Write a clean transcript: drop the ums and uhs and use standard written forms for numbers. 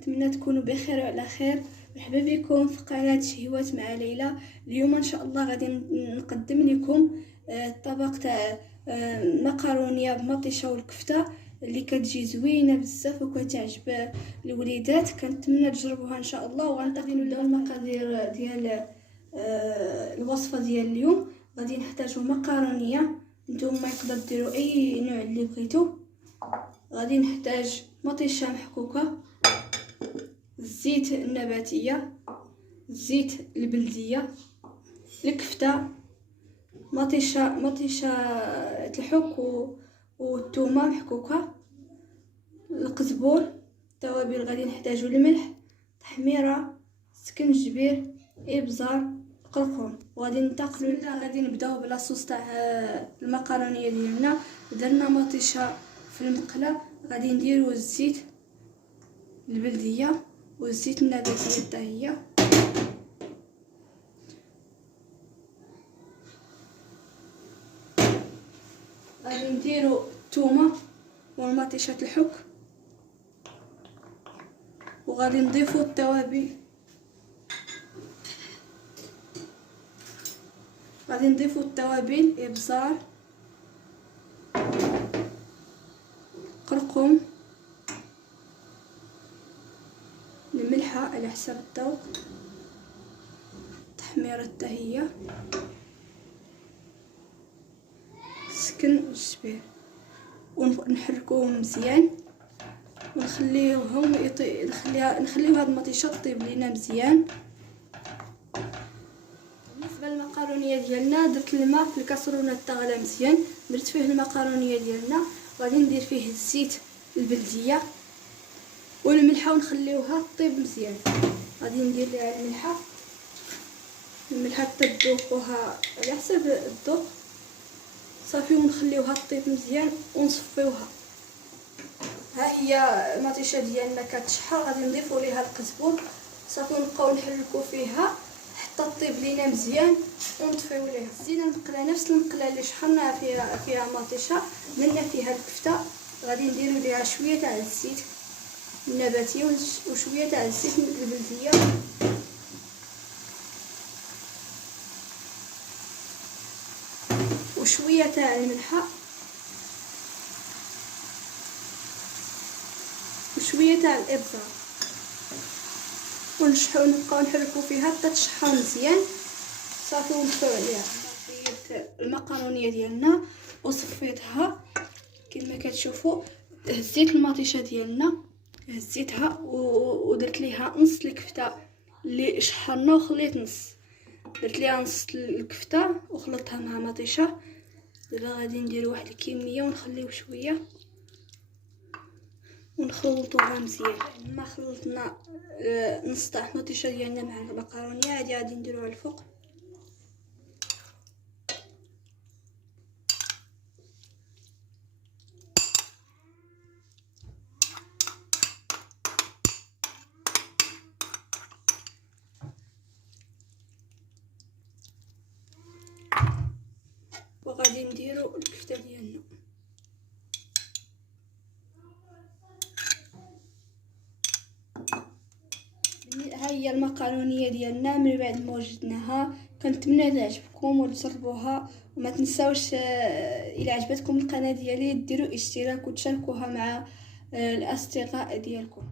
كنتمنى تكونوا بخير وعلى خير. مرحبا بكم في قناه شهوات مع ليلى. اليوم ان شاء الله غادي نقدم لكم الطبق تاع مقارونيه بمطيشه والكفته اللي كتجي زوينه بزاف وكتعجب الوليدات. كنتمنى تجربوها ان شاء الله. وغنبداو نبداو المقادير ديال الوصفه ديال اليوم. غادي نحتاجو مقارونيه، نتوما يقدر ديروا اي نوع اللي بغيتو. غادي نحتاج مطيشه محكوكه، الزيت النباتيه، الزيت البلديه، الكفته، مطيشه الحك والثومه محكوكه، القزبور، التوابل. غادي نحتاجو الملح، تحميره، سكنجبير، ابزار، قرقوم. وغادي ننتقلوا غادي نبداو بلاصوص تاع المقارونيه ديالنا. درنا مطيشه في المقله، غادي نديرو الزيت البلديه والزيت النباتيه حتى هي. غادي نديرو الثومه والمطيشه الحك، وغادي نضيفو التوابل. غادي نضيفو التوابل، ابزار، قرقوم، الملحه على حسب الذوق، تحميره حتى هي، سكنجبير، ونحركوهم مزيان ونخليوهم نخليو هاد المطيشه طيب لينا مزيان. بالنسبه للمقارونيه ديالنا، درت الماء في الكاسرونه تغلى مزيان، درت فيه المقارونيه ديالنا. غادي ندير فيه الزيت البلديه والملحه ونخليوها طيب مزيان. غادي ندير ليها الملحه حتى تذوقوها على حسب الذوق صافي، ونخليوها طيب مزيان ونصفيوها. ها هي المطيشه ديالنا كتشحر. غادي نضيفو ليها القزبور صافي، ونبقاو نحركو فيها حتى طيب لينا مزيان ونطفيو ليها. زينا المقله، نفس المقله اللي شحرنا فيها مطيشه، درنا فيها الكفته. غادي نديرو ليها شويه تاع الزيت النباتي وشويه تاع الزيت البلديه، وشويه تاع الملحه، وشويه تاع الابزار، ونبقاو نحركو فيها حتى تشحر مزيان صافي ونطفيو عليها. صفيت المقارونيه ديالنا وصفيتها كما كتشوفوا. هزيت المطيشه ديالنا، هزيتها ودرت ليها نص الكفته اللي شحرنا وخليت نص. درت ليها نص الكفته وخلطتها مع مطيشه. دابا غادي نديرو واحد الكميه ونخليو شويه ونخلطوها مزيان. ما خلطنا نص تاع المطيشه ديالنا مع المقارونيه، هادي غادي نديروها الفوق. وغادي نديرو الكفته ديالنا. ها هي المقارونيه ديالنا من بعد ما وجدناها. كنتمنى تعجبكم وتجربوها، وما تنساوش الى عجبتكم القناه ديالي ديروا اشتراك وتشاركوها مع الاصدقاء ديالكم.